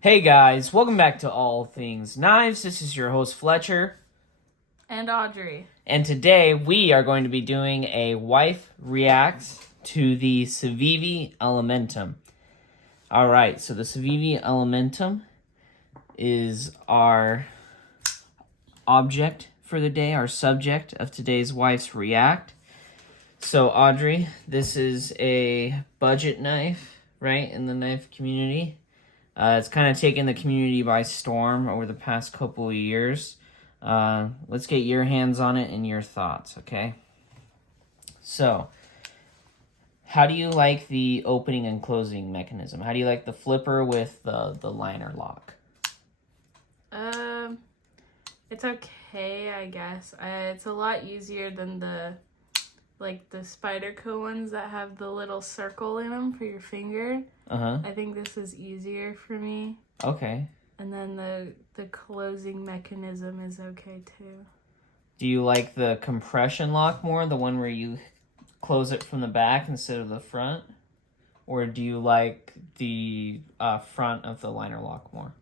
Hey guys, welcome back to All Things Knives. This is your host Fletcher. And Audrey. And today we are going to be doing a wife reacts to the Civivi Elementum. Alright, so the Civivi Elementum is our object for the day, our subject of today's wife's react. So Audrey, this is a budget knife, right, in the knife community. It's kind of taken the community by storm over the past couple of years. Let's get your hands on it and your thoughts, okay? So, how do you like the opening and closing mechanism? How do you like the flipper with the liner lock? It's okay, I guess. It's a lot easier than the Spyderco ones that have the little circle in them for your finger. I think this is easier for me. Okay. And then the closing mechanism is okay too. Do you like the compression lock more, the one where you close it from the back instead of the front? Or do you like the front of the liner lock more?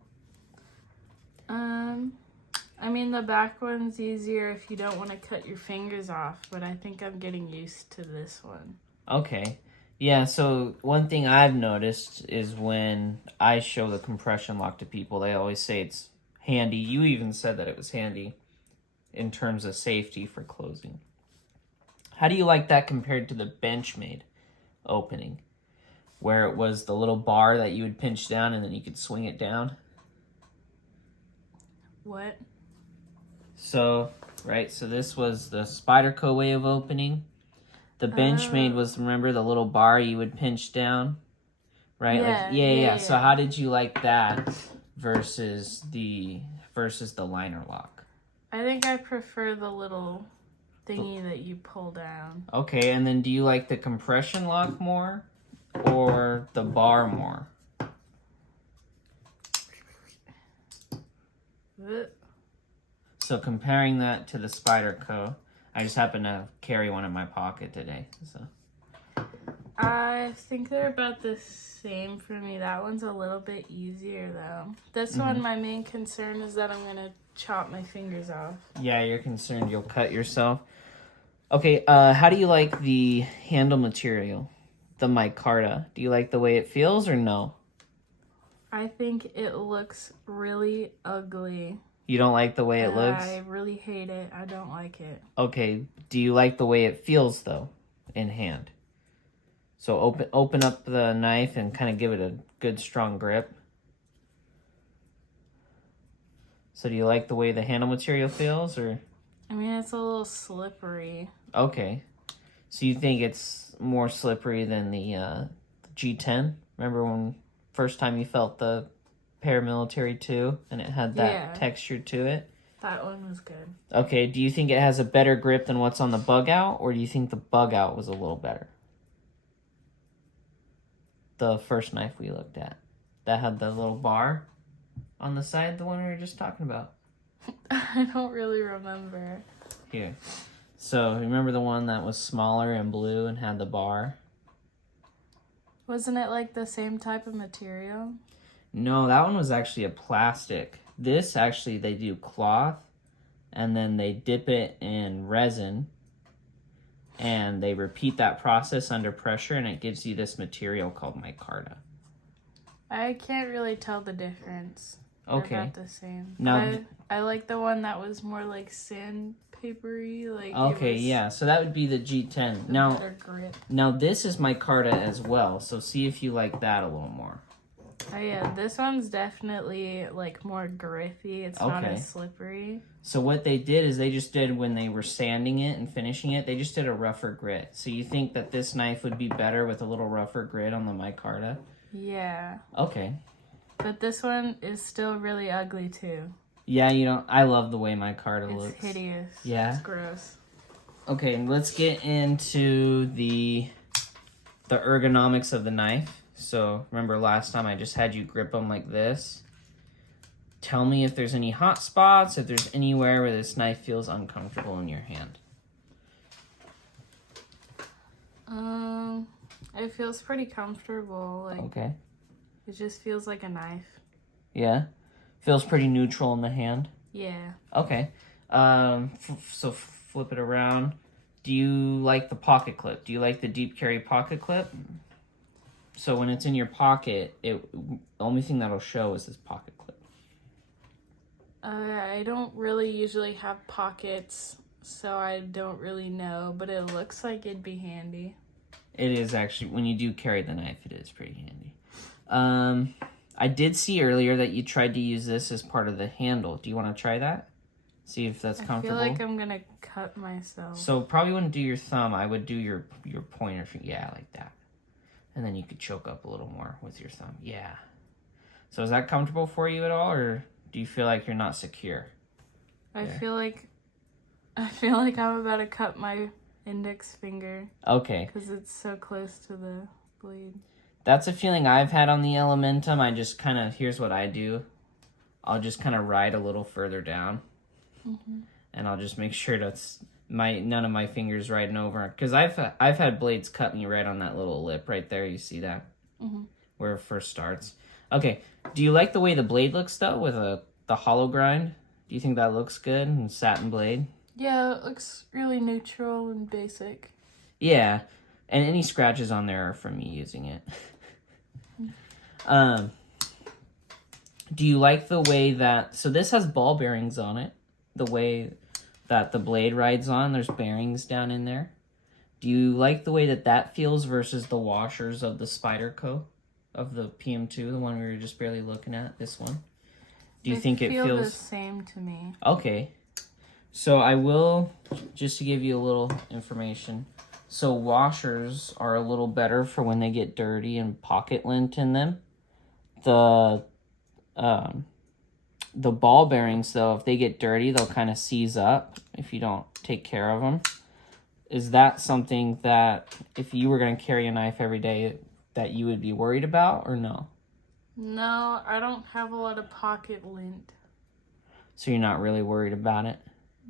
I mean, the back one's easier if you don't want to cut your fingers off, but I think I'm getting used to this one. Okay. Yeah, so one thing I've noticed is when I show the compression lock to people, they always say it's handy. You even said that it was handy in terms of safety for closing. How do you like that compared to the Benchmade opening, where it was the little bar that you would pinch down and then you could swing it down? What? So, right, so this was the Spyderco way of opening. The Benchmade was, remember, the little bar you would pinch down? Right? Yeah. So how did you like that versus the liner lock? I think I prefer the little thingy that you pull down. Okay, and then do you like the compression lock more or the bar more? So comparing that to the Spyderco, I just happen to carry one in my pocket today. So I think they're about the same for me. That one's a little bit easier though. This one, my main concern is that I'm going to chop my fingers off. Yeah, you're concerned you'll cut yourself. Okay, how do you like the handle material, the micarta? Do you like the way it feels or no? I think it looks really ugly. You don't like the way it looks? I really hate it. I don't like it. Okay, do you like the way it feels though, in hand? So open up the knife and kind of give it a good strong grip. So do you like the way the handle material feels, or? I mean, it's a little slippery. Okay. So you think it's more slippery than the G10? Remember when first time you felt the paramilitary 2 and it had that texture to it? That one was good. Okay, do you think it has a better grip than what's on the bug out, or do you think the bug out was a little better? The first knife we looked at. That had the little bar on the side, the one we were just talking about. I don't really remember. Here. So, remember the one that was smaller and blue and had the bar? Wasn't it like the same type of material? No, that one was actually a plastic. This actually, they do cloth, and then they dip it in resin, and they repeat that process under pressure, and it gives you this material called micarta. I can't really tell the difference. Okay. They're about the same. Now, I like the one that was more like sandpapery. Okay, yeah, so that would be the G10. Now this is micarta as well, so see if you like that a little more. Oh yeah, this one's definitely like more grippy. It's not as slippery. So what they did is they just did, when they were sanding it and finishing it, they just did a rougher grit. So you think that this knife would be better with a little rougher grit on the micarta? Yeah. Okay. But this one is still really ugly too. Yeah, I love the way micarta looks. It's hideous. Yeah. It's gross. Okay, let's get into the ergonomics of the knife. So remember last time I just had you grip them like this. Tell me if there's any hot spots, if there's anywhere where this knife feels uncomfortable in your hand. It feels pretty comfortable. Okay. It just feels like a knife. Yeah? Feels pretty neutral in the hand? Yeah. Okay. So flip it around. Do you like the pocket clip? Do you like the deep carry pocket clip? So when it's in your pocket, the only thing that'll show is this pocket clip. I don't really usually have pockets, so I don't really know, but it looks like it'd be handy. It is actually, when you do carry the knife, it is pretty handy. I did see earlier that you tried to use this as part of the handle. Do you want to try that? See if that's comfortable? I feel like I'm going to cut myself. So probably wouldn't do your thumb. I would do your pointer. Yeah, like that. And then you could choke up a little more with your thumb. Yeah. So is that comfortable for you at all, or do you feel like you're not secure? I feel like I'm about to cut my index finger. Okay. Because it's so close to the blade. That's a feeling I've had on the Elementum. I just kind of, here's what I do. I'll just kind of ride a little further down. Mm-hmm. And I'll just make sure that's none of my fingers riding over. Because I've had blades cut me right on that little lip right there. You see that? Mm-hmm. Where it first starts. Okay. Do you like the way the blade looks, though, with the hollow grind? Do you think that looks good? And satin blade? Yeah, it looks really neutral and basic. Yeah. And any scratches on there are from me using it. Do you like the way that... So this has ball bearings on it. The way that the blade rides on. There's bearings down in there. Do you like the way that feels versus the washers of the Spyderco? Of the PM2, the one we were just barely looking at, this one? Do you think it feels... the same to me. Okay. So I will, just to give you a little information... So washers are a little better for when they get dirty and pocket lint in them. The ball bearings, though, if they get dirty, they'll kind of seize up if you don't take care of them. Is that something that, if you were going to carry a knife every day, that you would be worried about, or no? No, I don't have a lot of pocket lint. So you're not really worried about it?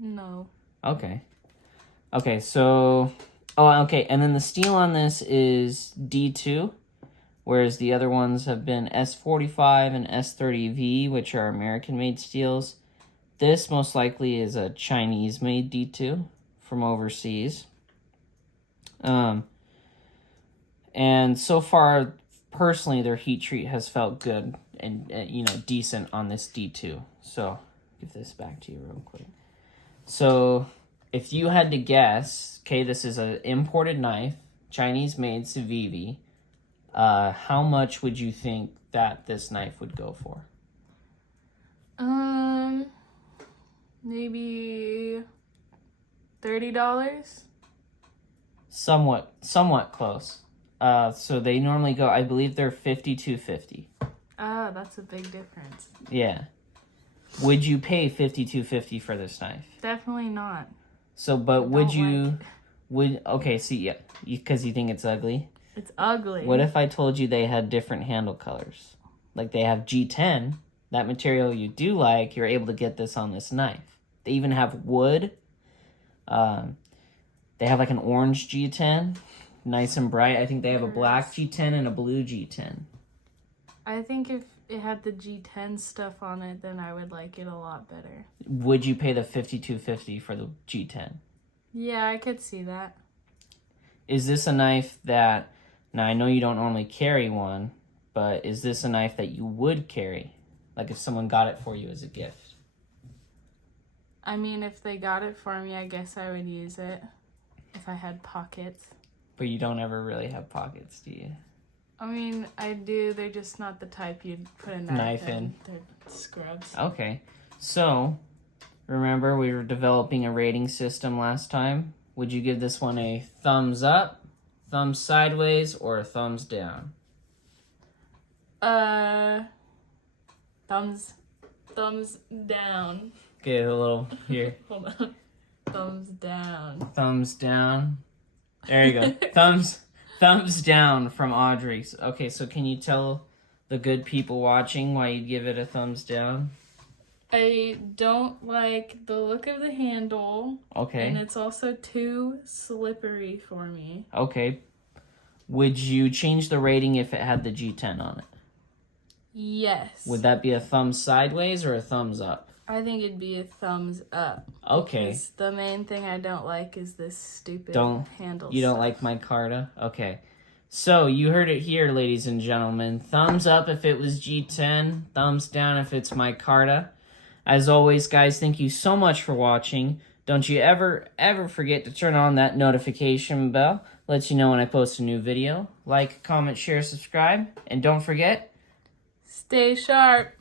No. Okay. Okay, so... Oh, okay, and then the steel on this is D2, whereas the other ones have been S45 and S30V, which are American-made steels. This most likely is a Chinese-made D2 from overseas. And so far, personally, their heat treat has felt good and decent on this D2. So, give this back to you real quick. So... If you had to guess, okay, this is an imported knife, Chinese-made Civivi, how much would you think that this knife would go for? Maybe $30? Somewhat close. So they normally go, I believe they're $52.50. Oh, that's a big difference. Yeah. Would you pay $52.50 for this knife? Definitely not. So, but would you, okay, see, yeah, because you think it's ugly? It's ugly. What if I told you they had different handle colors? Like they have G10, that material you do like, you're able to get this on this knife. They even have wood. They have like an orange G10, nice and bright. I think they have a black G10 and a blue G10. I think if it had the G10 stuff on it, then I would like it a lot better. Would you pay the $52.50 for the G10? Yeah, I could see that. Is this a knife that, now I know you don't normally carry one, but is this a knife that you would carry? Like if someone got it for you as a gift? I mean, if they got it for me, I guess I would use it. If I had pockets. But you don't ever really have pockets, do you? I mean, I do. They're just not the type you'd put a knife in. They're scrubs. Okay. So, remember we were developing a rating system last time. Would you give this one a thumbs up, thumbs sideways, or a thumbs down? Thumbs down. Get a little here. Hold on. Thumbs down. Thumbs down. There you go. Thumbs down from Audrey. Okay, so can you tell the good people watching why you'd give it a thumbs down? I don't like the look of the handle. Okay. And it's also too slippery for me. Okay. Would you change the rating if it had the G10 on it? Yes. Would that be a thumb sideways or a thumbs up? I think it'd be a thumbs up. Okay. Because the main thing I don't like is this stupid handle You don't stuff. like micarta? Okay. So, you heard it here, ladies and gentlemen. Thumbs up if it was G10. Thumbs down if it's micarta. As always, guys, thank you so much for watching. Don't you ever forget to turn on that notification bell. Lets you know when I post a new video. Like, comment, share, subscribe. And don't forget... Stay sharp.